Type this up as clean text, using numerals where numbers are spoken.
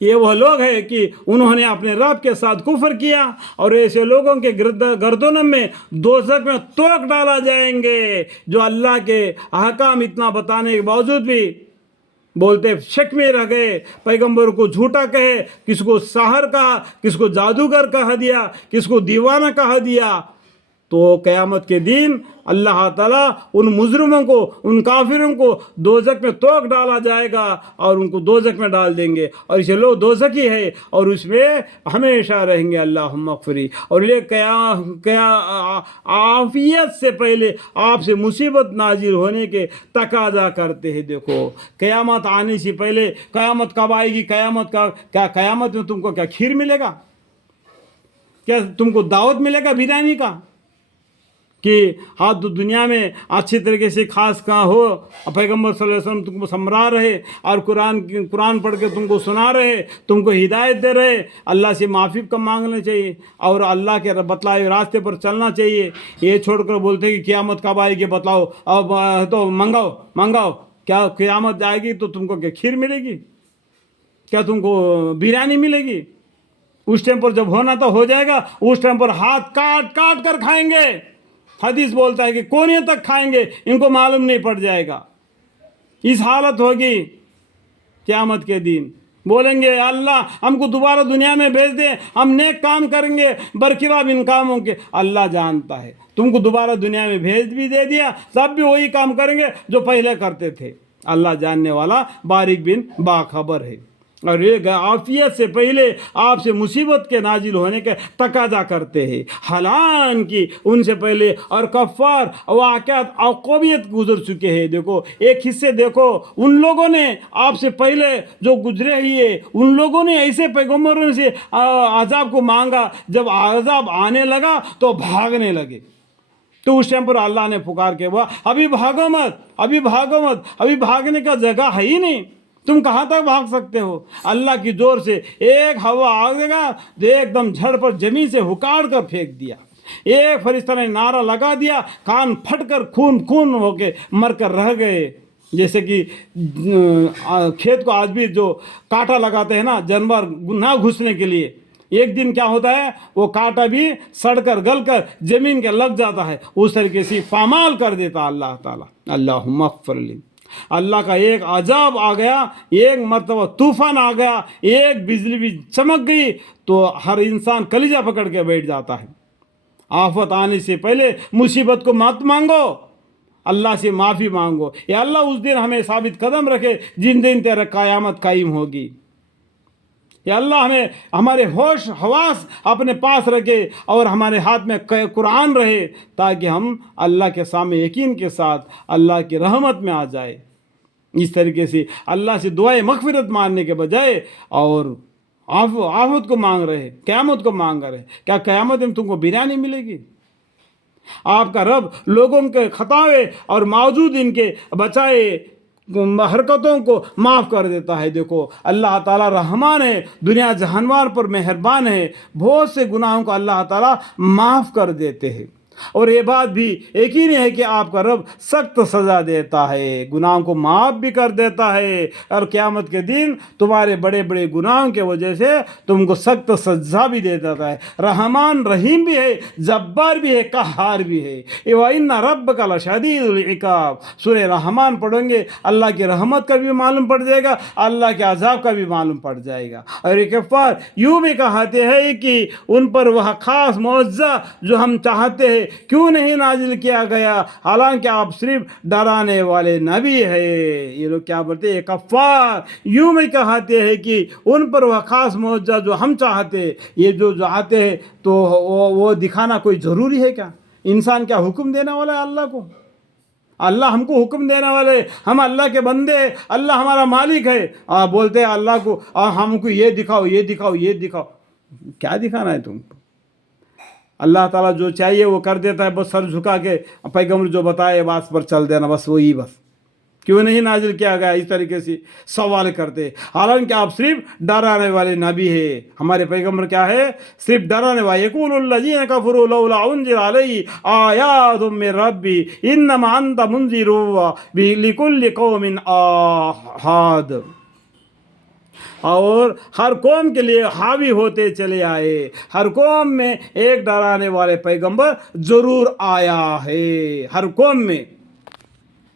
یہ وہ لوگ ہیں کہ انہوں نے اپنے رب کے ساتھ کفر کیا، اور ایسے لوگوں کے گردنوں میں دوزخ میں توق ڈالا جائیں گے، جو اللہ کے احکام اتنا بتانے کے باوجود بھی بولتے شک میں رہ گئے، پیغمبر کو جھوٹا کہے، کس کو ساحر کہا، کس کو جادوگر کہا دیا، کس کو دیوانہ کہا دیا۔ تو قیامت کے دن اللہ تعالیٰ ان مجرموں کو، ان کافروں کو دوزخ میں توق ڈالا جائے گا اور ان کو دوزخ میں ڈال دیں گے، اور اسے لوگ دوزخی ہے اور اس میں ہمیشہ رہیں گے۔ اللہم اغفری۔ اور یہ عافیت سے پہلے آپ سے مصیبت نازل ہونے کے تقاضا کرتے ہیں۔ دیکھو قیامت آنے سے پہلے، قیامت کب آئے گی، قیامت کا کیا، قیامت میں تم کو کیا کھیر ملے گا، کیا تم کو دعوت ملے گا بریانی کا، کہ ہاں تو دنیا میں اچھی طریقے سے خاص کہاں ہو، پیغمبر صلی اللہ علیہ وسلم تم کو سمرا رہے اور قرآن پڑھ کے تم کو سنا رہے، تم کو ہدایت دے رہے، اللہ سے معافی کا مانگنا چاہیے اور اللہ کے بتلائے راستے پر چلنا چاہیے۔ یہ چھوڑ کر بولتے کہ قیامت کب آئے گی بتلاؤ، اب تو منگاؤ، کیا قیامت آئے گی تو تم کو کیا کھیر ملے گی، کیا تم کو بریانی ملے گی؟ اس ٹائم پر جب ہونا تو ہو جائے گا، اس ٹائم پر ہاتھ کاٹ کاٹ کر کھائیں گے۔ حدیث بولتا ہے کہ کونے تک کھائیں گے، ان کو معلوم نہیں پڑ جائے گا۔ اس حالت ہوگی قیامت کے دن، بولیں گے اللہ ہم کو دوبارہ دنیا میں بھیج دیں، ہم نیک کام کریں گے برخلاف ان کاموں کے۔ اللہ جانتا ہے تم کو دوبارہ دنیا میں بھیج بھی دے دیا، سب بھی وہی کام کریں گے جو پہلے کرتے تھے۔ اللہ جاننے والا باریک بن باخبر ہے۔ اور یہ عافیت سے پہلے آپ سے مصیبت کے نازل ہونے کے تقاضا کرتے ہیں، حالانکہ ان سے پہلے اور کفار واقعات عقوبیت گزر چکے ہیں۔ دیکھو ایک حصے دیکھو، ان لوگوں نے آپ سے پہلے جو گزرے ہی ہے، ان لوگوں نے ایسے پیغمبروں سے عذاب کو مانگا، جب عذاب آنے لگا تو بھاگنے لگے۔ تو اس ٹائم پر اللہ نے پکار کے بولا ابھی بھاگو مت، ابھی بھاگنے کا جگہ ہے ہی نہیں، تم کہاں تک بھاگ سکتے ہو؟ اللہ کی زور سے ایک ہوا آئے گا تو ایک دم جھڑ پر زمین سے اکھاڑ کر پھینک دیا۔ ایک فرشتہ نے نعرہ لگا دیا، کان پھٹ کر خون ہو کے مر کر رہ گئے۔ جیسے کہ کھیت کو آج بھی جو کانٹا لگاتے ہیں نا جانور نہ گھسنے کے لیے، ایک دن کیا ہوتا ہے وہ کانٹا بھی سڑ کر گل کر زمین کے لگ جاتا ہے، اس طریقے سے پامال کر دیتا اللہ تعالیٰ۔ اللہم اغفر لی۔ اللہ کا ایک عذاب آ گیا، ایک مرتبہ طوفان آ گیا، ایک بجلی بھی چمک گئی تو ہر انسان کلیجہ پکڑ کے بیٹھ جاتا ہے۔ آفت آنے سے پہلے مصیبت کو مت مانگو، اللہ سے معافی مانگو۔ یا اللہ اس دن ہمیں ثابت قدم رکھے جن دن تیرا قیامت قائم ہوگی۔ یا اللہ ہمیں ہمارے ہوش حواس اپنے پاس رکھے اور ہمارے ہاتھ میں قرآن رہے، تاکہ ہم اللہ کے سامنے یقین کے ساتھ اللہ کی رحمت میں آ جائے۔ اس طریقے سے اللہ سے دعائیں مغفرت مانگنے کے بجائے اور آفت کو مانگ رہے، قیامت کو مانگ رہے، کیا قیامت میں تم کو بریانی ملے گی؟ آپ کا رب لوگوں کے خطائیں اور موجود ان کے بچائے حرکتوں کو معاف کر دیتا ہے۔ دیکھو اللہ تعالیٰ رحمان ہے، دنیا جہانوار پر مہربان ہے، بہت سے گناہوں کو اللہ تعالیٰ معاف کر دیتے ہیں۔ اور یہ بات بھی یقینی ہے کہ آپ کا رب سخت سزا دیتا ہے، گناہوں کو معاف بھی کر دیتا ہے، اور قیامت کے دن تمہارے بڑے بڑے گناہوں کی وجہ سے تم کو سخت سزا بھی دے دیتا ہے۔ رحمان رحیم بھی ہے، جبار بھی ہے، قہار بھی ہے۔ وَإِنَّ رَبَّكَ لَشَدِيدُ الْعِقَابِ۔ سورہ رحمان پڑھیں گے اللہ کی رحمت کا بھی معلوم پڑ جائے گا، اللہ کے عذاب کا بھی معلوم پڑ جائے گا۔ اور یہ کفار یوں بھی کہتے ہیں کہ ان پر وہ خاص معجزہ جو ہم چاہتے ہیں کیوں نہیں نازل کیا گیا، حالانکہ آپ صرف ڈرانے والے نبی ہیں۔ یہ لوگ کیا بولتے ہیں، کفار یوں بھی کہتے ہیں کہ ان پر وہ خاص معجزہ جو ہم چاہتے ہیں، یہ جو آتے ہیں تو وہ دکھانا کوئی ضروری ہے کیا؟ انسان کیا حکم دینے والا ہے اللہ کو؟ اللہ ہم کو حکم دینے والے، ہم اللہ کے بندے، اللہ ہمارا مالک ہے، بولتے ہیں اللہ کو ہم کو یہ دکھاؤ، یہ دکھاؤ، یہ دکھاؤ۔ کیا دکھانا ہے تم کو؟ اللہ تعالیٰ جو چاہیے وہ کر دیتا ہے، بس سر جھکا کے پیغمبر جو بتائے بات پر چل دینا، بس وہی بس۔ کیوں نہیں نازل کیا گیا، اس طریقے سے سوال کرتے، حالانکہ آپ صرف ڈرانے والے نبی ہیں۔ ہمارے پیغمبر کیا ہے؟ صرف ڈرانے والے۔ یقول الذین کفروا لولا انزل علیہ آیات من ربی انما انت منذر لکل قوم احد۔ اور ہر قوم کے لیے حاوی ہوتے چلے آئے. ہر قوم میں ایک ڈرانے والے پیغمبر ضرور آیا ہے. ہر قوم میں